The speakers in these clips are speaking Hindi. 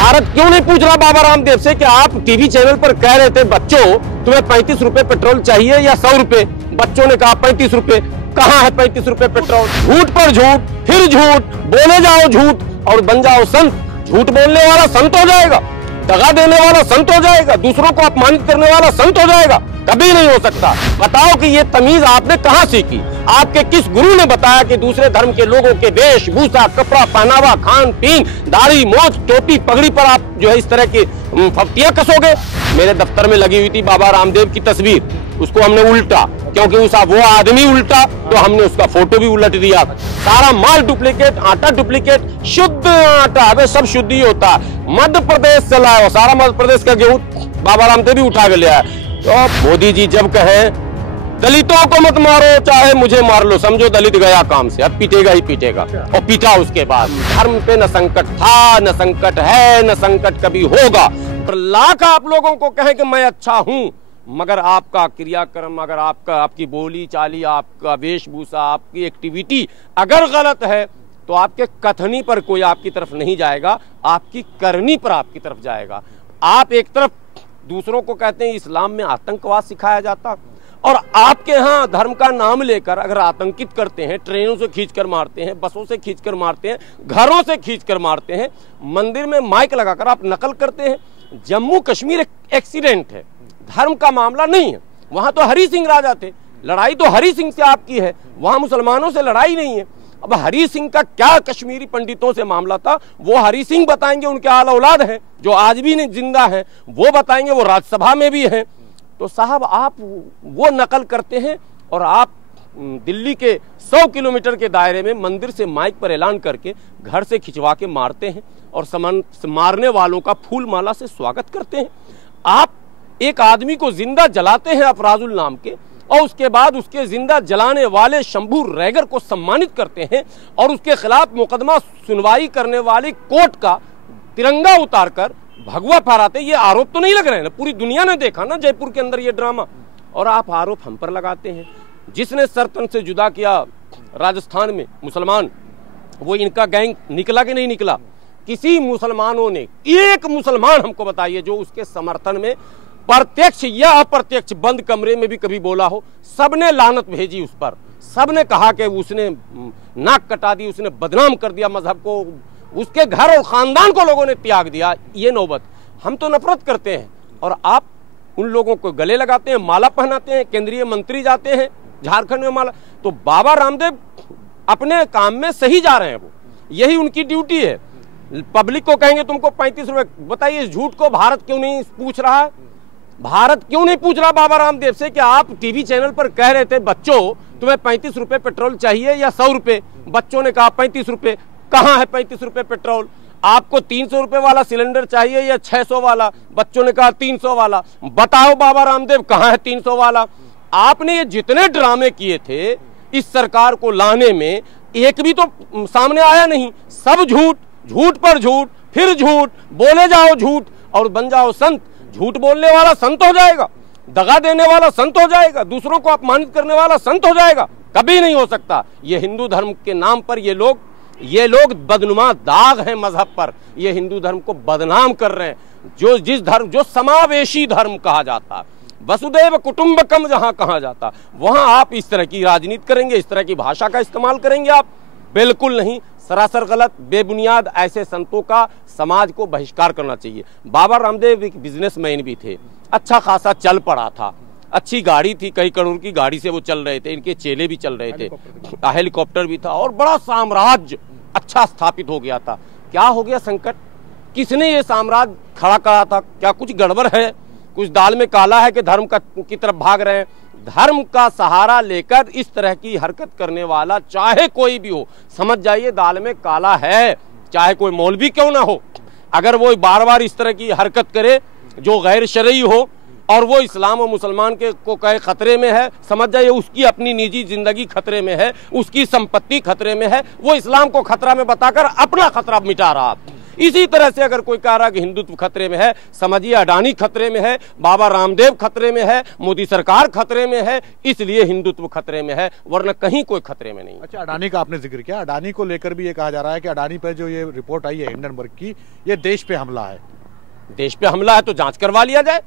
भारत क्यों नहीं पूछ रहा बाबा रामदेव से कि आप टीवी चैनल पर कह रहे थे बच्चों तुम्हें 35 रुपए पेट्रोल चाहिए या 100 रुपए। बच्चों ने कहा 35 रुपए। कहां है 35 रुपए पेट्रोल? झूठ पर झूठ, फिर झूठ, बोले जाओ झूठ और बन जाओ संत। झूठ बोलने वाला संत हो जाएगा, दगा देने वाला संत हो जाएगा, दूसरों को अपमानित करने वाला संत हो जाएगा? कभी नहीं हो सकता। बताओ कि ये तमीज आपने कहां सीखी? आपके किस गुरु ने बताया कि दूसरे धर्म के लोगों के वेशभूषा, कपड़ा, पहनावा, खान पीन, दाढ़ी, मोछ, टोपी, पगड़ी पर आप जो है इस तरह की फफ्तियां कसोगे? मेरे दफ्तर में लगी हुई थी बाबा रामदेव की तस्वीर, उसको हमने उल्टा, क्योंकि वो आदमी उल्टा तो हमने उसका फोटो भी उलट दिया। सारा माल डुप्लीकेट, आटा डुप्लीकेट, शुद्ध आटा, अब सब शुद्ध ही होता है। मध्य प्रदेश से लाया, सारा मध्य प्रदेश का गेहूं बाबा रामदेव भी उठा के ले आया। तो मोदी जी जब कहें दलितों को मत मारो, चाहे मुझे मार लो, समझो दलित गया काम से, अब पीटेगा ही पीटेगा। और पीटा उसके बाद। धर्म पे न संकट था, न संकट है, न संकट कभी होगा। लाख आप लोगों को कहें कि मैं अच्छा हूं, मगर आपका क्रियाक्रम, अगर आपकी बोली चाली, आपका वेशभूषा, आपकी एक्टिविटी अगर गलत है तो आपके कथनी पर कोई आपकी तरफ नहीं जाएगा, आपकी करनी पर आपकी तरफ जाएगा। आप एक तरफ दूसरों को कहते हैं इस्लाम में आतंकवाद सिखाया जाता, और आपके यहाँ धर्म का नाम लेकर अगर आतंकित करते हैं, ट्रेनों से खींचकर मारते हैं, बसों से खींचकर मारते हैं, घरों से खींचकर मारते हैं, मंदिर में माइक लगाकर आप नकल करते हैं। जम्मू कश्मीर एक एक्सीडेंट है, धर्म का मामला नहीं है। वहां तो हरि सिंह राजा थे, लड़ाई तो हरि सिंह से आपकी है, वहां मुसलमानों से लड़ाई नहीं है। अब हरि सिंह का क्या कश्मीरी पंडितों से मामला था, वो हरि सिंह बताएंगे, उनके आला औलाद हैं जो आज भी नहीं जिंदा हैं, वो बताएंगे, वो राज्यसभा में भी हैं। तो साहब आप वो नकल करते हैं और आप दिल्ली के 100 किलोमीटर के दायरे में मंदिर से माइक पर ऐलान करके घर से खिंचवा के मारते हैं और मारने वालों का फूल माला से स्वागत करते हैं। आप एक आदमी को जिंदा जलाते हैं अफराजुल नाम के, और उसके बाद उसके जिंदा जलाने वाले शंभू रैगर को सम्मानित करते हैं और उसके खिलाफ मुकदमा सुनवाई करने वाली कोर्ट का तिरंगा उतारकर भगवा फहराते। ये आरोप तो नहीं लग रहे हैं ना, पूरी दुनिया ने देखा ना जयपुर के अंदर ये ड्रामा, और आप आरोप हम पर लगाते हैं। जिसने सर तन से जुदा किया राजस्थान में मुसलमान, वो इनका गैंग निकला कि नहीं निकला? किसी मुसलमानों ने, एक मुसलमान हमको बताइए जो उसके समर्थन में प्रत्यक्ष या अप्रत्यक्ष बंद कमरे में भी कभी बोला हो? सबने लानत भेजी उस पर, सबने कहा कि उसने नाक कटा दी, उसने बदनाम कर दिया मजहब को, उसके घर और खानदान को लोगों ने त्याग दिया। ये नौबत, हम तो नफरत करते हैं और आप उन लोगों को गले लगाते हैं, माला पहनाते हैं। केंद्रीय मंत्री जाते हैं झारखंड में माला, तो बाबा रामदेव अपने काम में सही जा रहे हैं, वो यही उनकी ड्यूटी है। पब्लिक को कहेंगे तुमको 35 रुपए, बताइए इस झूठ को भारत क्यों नहीं पूछ रहा है? भारत क्यों नहीं पूछ रहा बाबा रामदेव से कि आप टीवी चैनल पर कह रहे थे बच्चों तुम्हें 35 रुपए पेट्रोल चाहिए या 100 रुपए। बच्चों ने कहा 35 रुपए। कहां है 35 रुपए पेट्रोल? आपको 300 रुपए वाला सिलेंडर चाहिए या 600 वाला? बच्चों ने कहा 300 वाला। बताओ बाबा रामदेव कहां है 300 वाला? आपने ये जितने ड्रामे किए थे इस सरकार को लाने में, एक भी तो सामने आया नहीं। सब झूठ, झूठ पर झूठ, फिर झूठ, बोले जाओ झूठ और बन जाओ संत। झूठ बोलने वाला संत हो जाएगा, दगा देने वाला संत हो जाएगा, दूसरों को अपमानित करने वाला संत हो जाएगा? कभी नहीं हो सकता। ये हिंदू धर्म के नाम पर ये लोग बदनुमा दाग हैं मजहब पर, ये हिंदू धर्म को बदनाम कर रहे हैं। जो समावेशी धर्म कहा जाता, वसुदैव कुटुंबकम जहां कहा जाता, वहां आप इस तरह की राजनीति करेंगे, इस तरह की भाषा का इस्तेमाल करेंगे? आप बिल्कुल नहीं, सरासर गलत, बेबुनियाद। ऐसे संतों का समाज को बहिष्कार करना चाहिए। बाबा रामदेव एक बिजनेसमैन भी थे, अच्छा खासा चल पड़ा था, अच्छी गाड़ी थी, कई करोड़ की गाड़ी से वो चल रहे थे, इनके चेले भी चल रहे थे, हेलीकॉप्टर भी था और बड़ा साम्राज्य अच्छा स्थापित हो गया था। क्या हो गया संकट? किसने ये साम्राज्य खड़ा करा था? क्या कुछ गड़बड़ है? कुछ दाल में काला है कि धर्म की तरफ भाग रहे हैं? धर्म का सहारा लेकर इस तरह की हरकत करने वाला चाहे कोई भी हो, समझ जाइए दाल में काला है, चाहे कोई मौलवी क्यों ना हो। अगर वो बार बार इस तरह की हरकत करे जो गैर शरई हो और वो इस्लाम और मुसलमान को कहे खतरे में है, समझ जाइए उसकी अपनी निजी जिंदगी खतरे में है, उसकी संपत्ति खतरे में है। वो इस्लाम को खतरा में बताकर अपना खतरा मिटा रहा। इसी तरह से अगर कोई कह रहा कि हिंदुत्व खतरे में है, समझिए अडानी खतरे में है, बाबा रामदेव खतरे में है, मोदी सरकार खतरे में है, इसलिए हिंदुत्व खतरे में है, वरना कहीं कोई खतरे में नहीं। अच्छा, अडानी का आपने जिक्र किया, अडानी को लेकर भी ये कहा जा रहा है कि अडानी पर जो ये रिपोर्ट आई है हिंडनबर्ग की, ये देश पे हमला है। देश पे हमला है तो जांच करवा लिया जाए,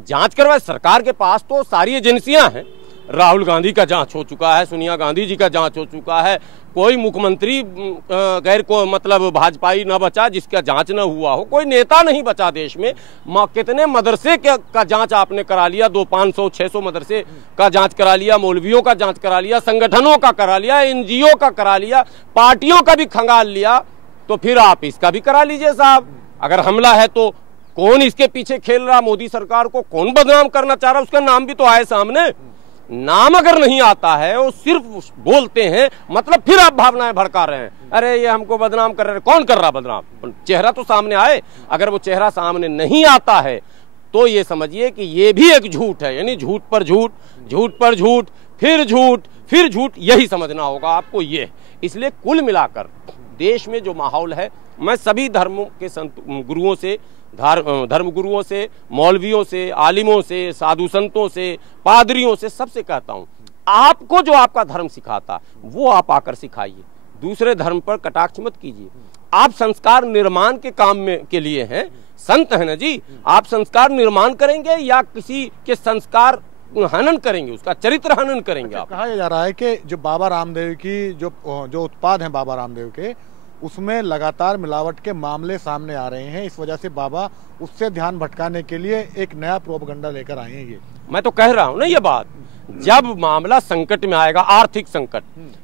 जांच करवाए। सरकार के पास तो सारी एजेंसियां हैं, राहुल गांधी का जांच हो चुका है, सोनिया गांधी जी का जांच हो चुका है, कोई मुख्यमंत्री गैर को मतलब भाजपाई न बचा जिसका जांच न हुआ हो, कोई नेता नहीं बचा देश में। कितने मदरसे का जांच आपने करा लिया, 500-600 मदरसे का जांच करा लिया, मौलवियों का जांच करा लिया, संगठनों का करा लिया, एनजीओ का करा लिया, पार्टियों का भी खंगाल लिया, तो फिर आप इसका भी करा लीजिए साहब। अगर हमला है तो कौन इसके पीछे खेल रहा, मोदी सरकार को कौन बदनाम करना चाह रहा, उसका नाम भी तो आए सामने। नाम अगर नहीं आता है, वो सिर्फ बोलते हैं, मतलब फिर आप भावनाएं भड़का रहे हैं, अरे ये हमको बदनाम कर रहे हैं। कौन कर रहा बदनाम? चेहरा तो सामने आए। अगर वो चेहरा सामने नहीं आता है तो ये समझिए कि ये भी एक झूठ है, यानी झूठ पर झूठ, झूठ पर झूठ, फिर झूठ, फिर झूठ, यही समझना होगा आपको ये। इसलिए कुल मिलाकर देश में जो माहौल है, मैं सभी धर्मों के संत गुरुओं से, धर्म गुरुओं से, मौलवियों से, आलिमों से, साधु संतों से, पादरियों से, सबसे कहता हूं, आपको जो आपका धर्म सिखाता वो आप आकर सिखाइए, दूसरे धर्म पर कटाक्ष मत कीजिए। आप संस्कार निर्माण के काम में के लिए हैं, संत है ना जी। आप संस्कार निर्माण करेंगे या किसी के संस्कार हनन करेंगे, उसका चरित्र हनन करेंगे। आप कहा जा रहा है कि जो बाबा रामदेव की जो उत्पाद हैं बाबा रामदेव के, उसमें लगातार मिलावट के मामले सामने आ रहे हैं, इस वजह से बाबा उससे ध्यान भटकाने के लिए एक नया प्रोपगंडा लेकर आए हैं। ये मैं तो कह रहा हूं ना, ये बात जब मामला संकट में आएगा, आर्थिक संकट,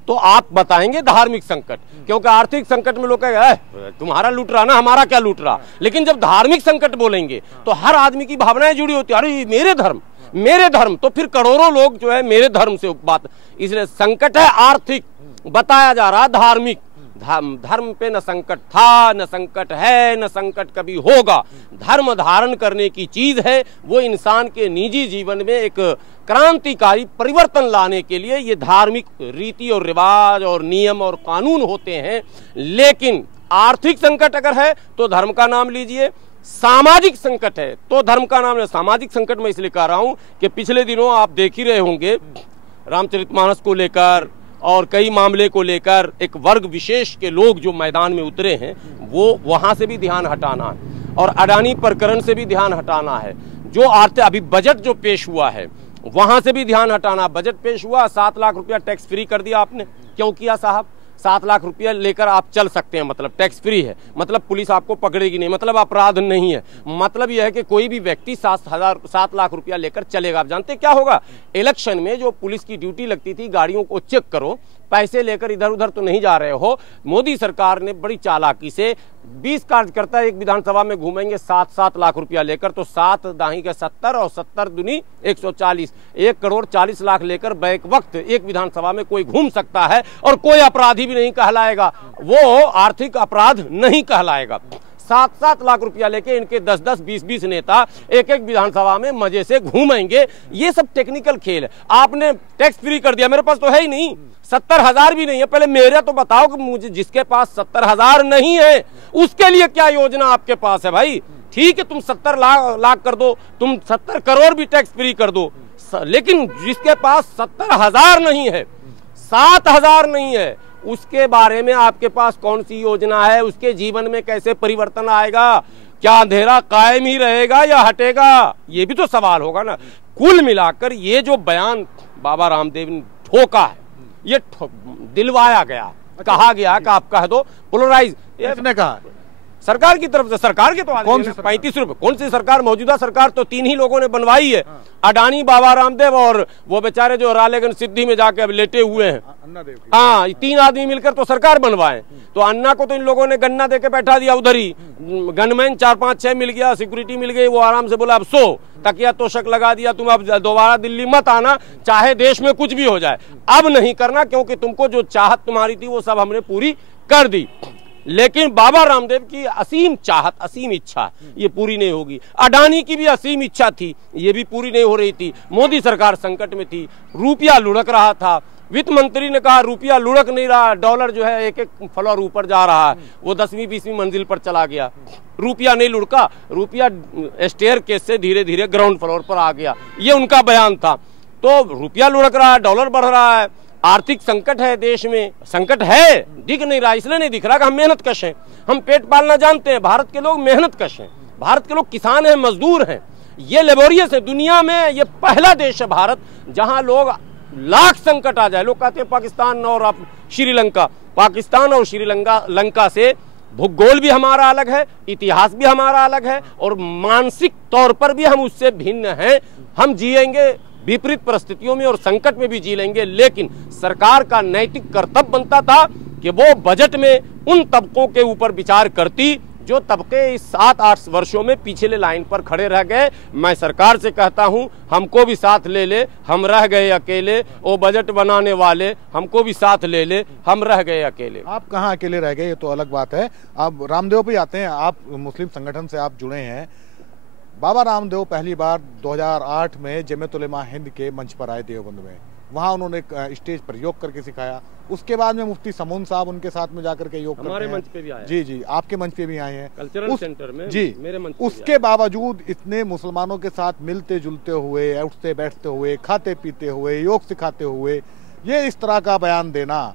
तो आप बताएंगे धार्मिक संकट, क्योंकि आर्थिक संकट में लोग कहेंगे तुम्हारा लूट रहा ना, हमारा क्या लूट रहा। लेकिन जब धार्मिक संकट बोलेंगे तो हर आदमी की भावनाएं जुड़ी होती है, अरे मेरे धर्म, मेरे धर्म, तो फिर करोड़ों लोग जो है मेरे धर्म से बात। इसलिए संकट है आर्थिक, बताया जा रहा धार्मिक। धर्म पे न संकट था, न संकट है, न संकट कभी होगा। धर्म धारण करने की चीज है, वो इंसान के निजी जीवन में एक क्रांतिकारी परिवर्तन लाने के लिए ये धार्मिक रीति और रिवाज और नियम और कानून होते हैं। लेकिन आर्थिक संकट अगर है तो धर्म का नाम लीजिए, सामाजिक संकट है तो धर्म का नाम है। सामाजिक संकट मैं इसलिए कह रहा हूं कि पिछले दिनों आप देख ही रहे होंगे, रामचरितमानस को लेकर और कई मामले को लेकर एक वर्ग विशेष के लोग जो मैदान में उतरे हैं, वो वहां से भी ध्यान हटाना है और अडानी प्रकरण से भी ध्यान हटाना है। जो अभी बजट जो पेश हुआ है वहां से भी ध्यान हटाना। बजट पेश हुआ, 7 लाख रुपया टैक्स फ्री कर दिया आपने, क्यों किया साहब? 7 लाख रुपया लेकर आप चल सकते हैं, मतलब टैक्स फ्री है, मतलब पुलिस आपको पकड़ेगी नहीं, मतलब अपराध नहीं है। मतलब यह है कि कोई भी व्यक्ति 7 लाख रुपया लेकर चलेगा। आप जानते क्या होगा? इलेक्शन में जो पुलिस की ड्यूटी लगती थी, गाड़ियों को चेक करो, पैसे लेकर इधर उधर तो नहीं जा रहे हो। मोदी सरकार ने बड़ी चालाकी से 20 कार्यकर्ता एक विधानसभा में घूमेंगे 7-7 लाख रुपया लेकर, तो 7 दाही के 70 और 70 दूनी 140, 1 करोड़ 40 लाख लेकर बैक वक्त एक विधानसभा में कोई घूम सकता है और कोई अपराधी भी नहीं कहलाएगा, वो आर्थिक अपराध नहीं कहलाएगा। 7-7 लाख रुपया लेके इनके 10-10, 20-20 नेता एक-एक विधानसभा में मजे से घूमेंगे। ये सब टेक्निकल खेल है। आपने टैक्स फ्री कर दिया, मेरे पास तो है ही नहीं, 70,000 भी नहीं है। पहले मेरा तो बताओ कि मुझे, जिसके पास 70,000 नहीं है उसके लिए क्या योजना आपके पास है भाई? ठीक है, तुम 70 लाख कर दो, तुम 70 करोड़ भी टैक्स फ्री कर दो, लेकिन जिसके पास 70,000 नहीं है, 7,000 नहीं है, उसके बारे में आपके पास कौन सी योजना है? उसके जीवन में कैसे परिवर्तन आएगा? क्या अंधेरा कायम ही रहेगा या हटेगा? ये भी तो सवाल होगा ना। कुल मिलाकर ये जो बयान बाबा रामदेव ने ठोका है, ये दिलवाया गया, कहा गया कि आप कह दो पोलराइज, इसने कहा सरकार की तरफ से। सरकार के तो कौन से 35 रुपए? कौन सी सरकार? मौजूदा सरकार तो 3 ही लोगों ने बनवाई है, अडानी, बाबा रामदेव और वो बेचारे जो रालेगंज सिद्धि में जाके अब लेटे हुए हैं, हाँ, 3 आदमी मिलकर तो सरकार बनवाए। तो अन्ना को तो इन लोगों ने गन्ना देके बैठा दिया उधर ही, गनमैन 4-5-6 मिल गया, सिक्योरिटी मिल गई, वो आराम से बोला अब सो, तकिया तोशक लगा दिया, तुम अब दोबारा दिल्ली मत आना, चाहे देश में कुछ भी हो जाए, अब नहीं करना, क्योंकि तुमको जो चाहत तुम्हारी थी वो सब हमने पूरी कर दी। लेकिन बाबा रामदेव की असीम चाहत, असीम इच्छा, ये पूरी नहीं होगी। अडानी की भी असीम इच्छा थी, ये भी पूरी नहीं हो रही थी। मोदी सरकार संकट में थी, रुपया लुढ़क रहा था, वित्त मंत्री ने कहा रुपया लुढ़क नहीं रहा, डॉलर जो है एक एक फ्लोर ऊपर जा रहा है, वो 10वीं 20वीं मंजिल पर चला गया। रुपया नहीं लुढ़का, रुपया स्टेयर केस से धीरे धीरे ग्राउंड फ्लोर पर आ गया, ये उनका बयान था। तो रुपया लुढ़क रहा है, डॉलर बढ़ रहा है, आर्थिक संकट है देश में, संकट है, दिख नहीं रहा, इसलिए नहीं दिख रहा कि हम मेहनत कश हैं, हम पेट पालना जानते हैं। भारत के लोग मेहनत कश हैं, भारत के लोग किसान हैं, मजदूर हैं, ये लेबोरियस है। दुनिया में ये पहला देश है भारत जहां लोग लाख संकट आ जाए, लोग कहते हैं पाकिस्तान और श्रीलंका, पाकिस्तान और श्रीलंका से भूगोल भी हमारा अलग है, इतिहास भी हमारा अलग है, और मानसिक तौर पर भी हम उससे भिन्न हैं। हम जिएंगे विपरीत परिस्थितियों में और संकट में भी जी लेंगे, लेकिन सरकार का नैतिक कर्तव्य बनता था कि वो बजट में उन तबकों के ऊपर विचार करती जो तबके इस 7-8 वर्षों में पिछले लाइन पर खड़े रह गए। मैं सरकार से कहता हूं हमको भी साथ ले ले, हम रह गए अकेले, वो बजट बनाने वाले हमको भी साथ ले ले, हम रह गए अकेले। आप कहाँ अकेले रह गए, ये तो अलग बात है। आप रामदेव पे आते हैं, आप मुस्लिम संगठन से आप जुड़े हैं। बाबा रामदेव पहली बार 2008 में जमीयत उलेमा हिंद के मंच पर आए देवबंद में, वहाँ उन्होंने एक स्टेज पर योग करके सिखाया। उसके बाद में मुफ्ती समून साहब उनके साथ में जाकर के योग हमारे मंच पे भी आए। जी जी, आपके मंच पे भी आए हैं कल्चरल सेंटर में जी। मेरे मंच उसके बावजूद इतने मुसलमानों के साथ मिलते जुलते हुए, उठते बैठते हुए, खाते पीते हुए, योग सिखाते हुए ये इस तरह का बयान देना,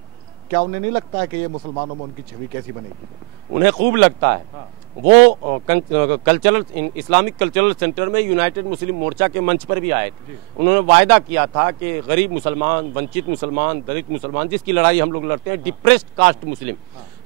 क्या उन्हें नहीं लगता है कि ये मुसलमानों में उनकी छवि कैसी बनेगी? उन्हें खूब लगता है। हाँ। वो कल्चरल इस्लामिक कल्चरल सेंटर में यूनाइटेड मुस्लिम मोर्चा के मंच पर भी आए थे। उन्होंने वायदा किया था कि गरीब मुसलमान, वंचित मुसलमान, दलित मुसलमान, जिसकी लड़ाई हम लोग लड़ते हैं, डिप्रेस्ड कास्ट मुस्लिम,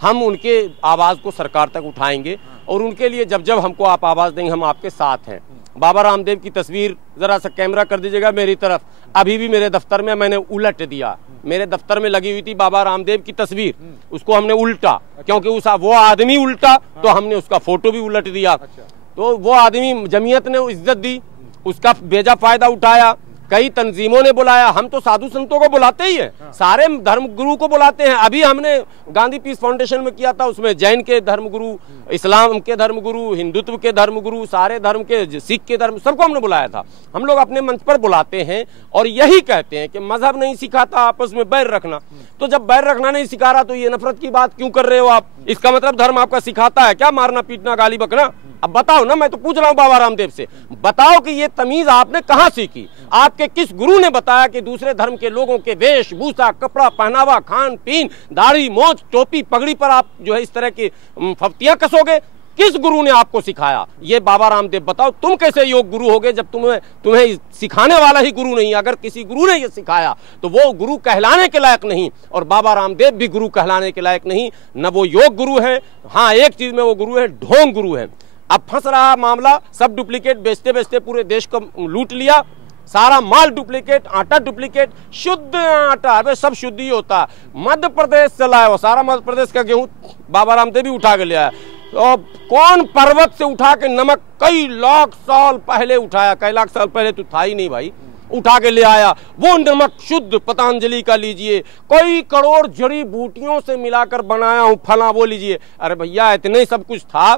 हम उनके आवाज़ को सरकार तक उठाएंगे और उनके लिए जब जब हमको आप आवाज़ देंगे हम आपके साथ हैं। बाबा रामदेव की तस्वीर जरा सा कैमरा कर दीजिएगा मेरी तरफ, अभी भी मेरे दफ्तर में मैंने उलट दिया, मेरे दफ्तर में लगी हुई थी बाबा रामदेव की तस्वीर, उसको हमने उल्टा, क्योंकि वो आदमी उल्टा तो हमने उसका फोटो भी उलट दिया। तो वो आदमी, जमीयत ने इज्जत दी, उसका बेजा फायदा उठाया, कई तंजीमों ने बुलाया। हम तो साधु संतों को बुलाते ही हैं, सारे धर्म गुरु को बुलाते हैं। अभी हमने गांधी पीस फाउंडेशन में किया था, उसमें जैन के धर्मगुरु, इस्लाम के धर्मगुरु, हिंदुत्व के धर्मगुरु, सारे धर्म के, सिख के धर्म, सबको हमने बुलाया था। हम लोग अपने मंच पर बुलाते हैं और यही कहते हैं कि मजहब नहीं सिखाता आपस में बैर रखना। तो जब बैर रखना नहीं सिखा रहा तो ये नफरत की बात क्यों कर रहे हो आप? इसका मतलब धर्म आपका सिखाता है क्या मारना पीटना गाली बकना? अब बताओ ना, मैं तो पूछ रहा हूँ बाबा रामदेव से, बताओ कि ये तमीज आपने कहाँ सीखी? आपके किस गुरु ने बताया कि दूसरे धर्म के लोगों के वेशभूषा, कपड़ा, पहनावा, खान पीन, दाढ़ी, मोछ, टोपी, पगड़ी पर आप जो है इस तरह की फफ्तियां कसोगे? किस गुरु ने आपको सिखाया? ये बाबा रामदेव बताओ, तुम कैसे योग गुरु होगे जब तुम्हें सिखाने वाला ही गुरु नहीं? अगर किसी गुरु ने ये सिखाया तो वो गुरु कहलाने के लायक नहीं, और बाबा रामदेव भी गुरु कहलाने के लायक नहीं। न वो योग गुरु है, हाँ एक चीज में वो गुरु है, ढोंग गुरु है। अब फंस रहा मामला, सब डुप्लीकेट बेचते बेचते पूरे देश को लूट लिया, सारा माल डुप्लीकेट, आटा डुप्लीकेट, शुद्ध आटा, अबे सब शुद्ध ही होता। मध्य प्रदेश से लाया, वो सारा मध्य प्रदेश का गेहूं बाबा रामदेव भी उठा के ले आया। तो कौन पर्वत से उठा के नमक कई लाख साल पहले उठाया, कई लाख साल पहले तो था ही नहीं भाई, उठा के ले आया। वो नमक शुद्ध पतंजलि का लीजिए, कई करोड़ जड़ी बूटियों से मिलाकर बनाया हूँ फला, वो लीजिए। अरे भैया इतने सब कुछ था,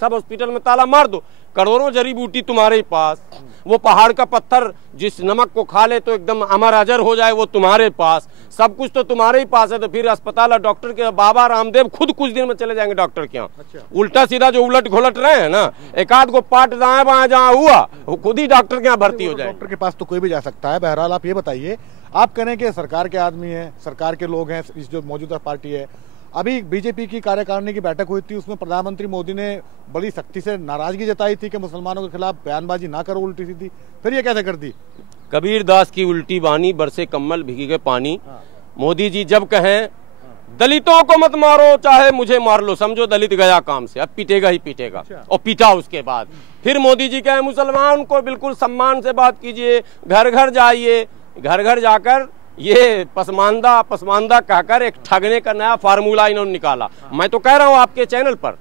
सब हॉस्पिटल में ताला मार दो, करोड़ों जड़ी बूटी तुम्हारे ही पास। वो पहाड़ का पत्थर जिस नमक को खा ले तो एकदम अमर अजर हो जाए, वो तुम्हारे पास। सब कुछ तो तुम्हारे ही पास है, तो फिर अस्पताल और डॉक्टर के, बाबा रामदेव खुद कुछ दिन में चले जाएंगे डॉक्टर के यहाँ। अच्छा। उल्टा सीधा जो उलट घोलट रहे हैं ना, एक आध को पार्ट दाएं बाएं जहाँ हुआ वो खुद ही डॉक्टर के यहाँ भर्ती हो जाए। डॉक्टर के पास तो कोई भी जा सकता है। बहरहाल आप ये बताइए, आप कह रहे हैं कि सरकार के आदमी हैं, सरकार के लोग हैं, इस जो मौजूदा पार्टी है, अभी बीजेपी की कार्यकारिणी की बैठक हुई थी, उसमें प्रधानमंत्री मोदी ने बड़ी सख्ती से नाराजगी जताई थी कि मुसलमानों के खिलाफ बयानबाजी ना करो उल्टी सीधी, फिर ये कैसे कर दी? कबीर दास की उल्टी बानी, बरसे कम्बल भीगे पानी। मोदी जी जब कहें दलितों को मत मारो, चाहे मुझे मार लो, समझो दलित गया काम से, अब पीटेगा ही पीटेगा। अच्छा। और पीटा उसके बाद फिर मोदी जी कहें मुसलमान को बिल्कुल सम्मान से बात कीजिए, घर घर जाइए, घर घर जाकर ये पसमानदा कहकर एक ठगने का नया फार्मूला इन्होंने निकाला। मैं तो कह रहा हूं आपके चैनल पर,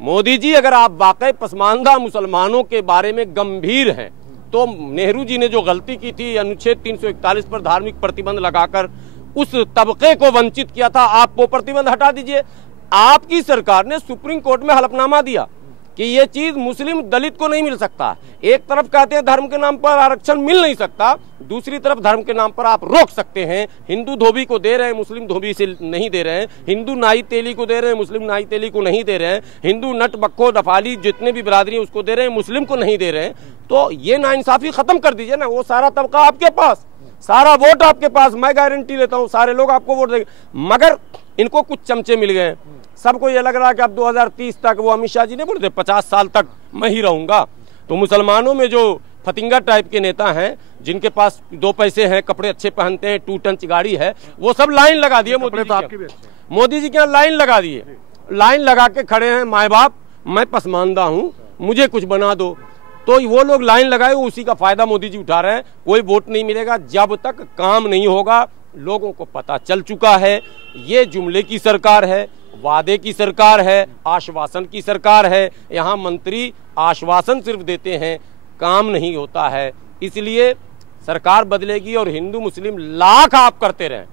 मोदी जी अगर आप वाकई पसमानदा मुसलमानों के बारे में गंभीर हैं तो नेहरू जी ने जो गलती की थी, अनुच्छेद 341 पर धार्मिक प्रतिबंध लगाकर उस तबके को वंचित किया था, आप वो प्रतिबंध हटा दीजिए। आपकी सरकार ने सुप्रीम कोर्ट में हलफनामा दिया कि ये चीज मुस्लिम दलित को नहीं मिल सकता। एक तरफ कहते हैं धर्म के नाम पर आरक्षण मिल नहीं सकता, दूसरी तरफ धर्म के नाम पर आप रोक सकते हैं। हिंदू धोबी को दे रहे हैं, मुस्लिम धोबी से नहीं दे रहे हैं। हिंदू नाई तेली को दे रहे हैं, मुस्लिम नाई तेली को नहीं दे रहे हैं। हिंदू नट बक्को दफाली जितने भी बिरादरी है उसको दे रहे हैं, मुस्लिम को नहीं दे रहे हैं। तो ये नाइंसाफी खत्म कर दीजिए ना। वो सारा तबका आपके पास, सारा वोट आपके पास, मैं गारंटी लेता हूँ सारे लोग आपको वोट देंगे। मगर इनको कुछ चमचे मिल गए। सबको ये लग रहा है कि अब 2030 तक, वो अमित शाह जी ने बोले थे 50 साल तक मैं ही रहूंगा। तो मुसलमानों में जो फतिंगा टाइप के नेता हैं, जिनके पास 2 पैसे हैं, कपड़े अच्छे पहनते हैं, 2 टंच गाड़ी है, वो सब लाइन लगा दिए मोदी जी के यहाँ लाइन लगा दिए। लाइन लगा के खड़े हैं, माए बाप मैं पसमानदा हूँ, मुझे कुछ बना दो। तो वो लोग लाइन लगाए, उसी का फायदा मोदी जी उठा रहे हैं। कोई वोट नहीं मिलेगा जब तक काम नहीं होगा। लोगों को पता चल चुका है, ये जुमले की सरकार है, वादे की सरकार है, आश्वासन की सरकार है। यहाँ मंत्री आश्वासन सिर्फ देते हैं, काम नहीं होता है। इसलिए सरकार बदलेगी और हिंदू मुस्लिम लाख आप करते रहें,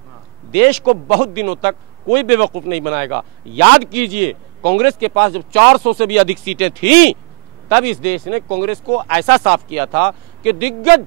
देश को बहुत दिनों तक कोई बेवकूफ नहीं बनाएगा। याद कीजिए, कांग्रेस के पास जब 400 से भी अधिक सीटें थी, तब इस देश ने कांग्रेस को ऐसा साफ किया था कि दिग्गज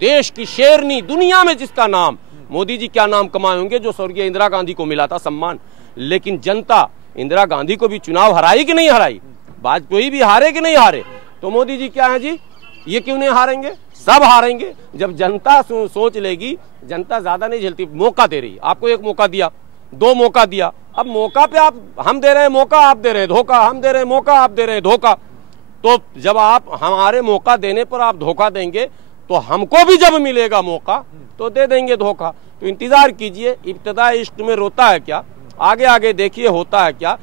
देश की शेरनी, दुनिया में जिसका नाम, मोदी जी क्या नाम कमाए होंगे, जो स्वर्गीय इंदिरा गांधी को मिला था सम्मान। लेकिन जनता इंदिरा गांधी को भी चुनाव हराई कि नहीं हराई, वाजपेयी भी हारे कि नहीं हारे, तो मोदी जी क्या है जी, ये क्यों नहीं हारेंगे? सब हारेंगे। जब जनता सोच लेगी, जनता ज्यादा नहीं झेलती, मौका दे रही। आपको 1 मौका दिया, 2 मौका दिया, अब मौका पे आप, हम दे रहे हैं मौका, आप दे रहे हैं धोखा, हम दे रहे हैं मौका, आप दे रहे हैं धोखा। तो जब आप हमारे मौका देने पर आप धोखा देंगे, तो हमको भी जब मिलेगा मौका तो दे देंगे धोखा। तो इंतजार कीजिए, इब्तिदा इश्क में रोता है क्या, आगे आगे देखिए होता है क्या।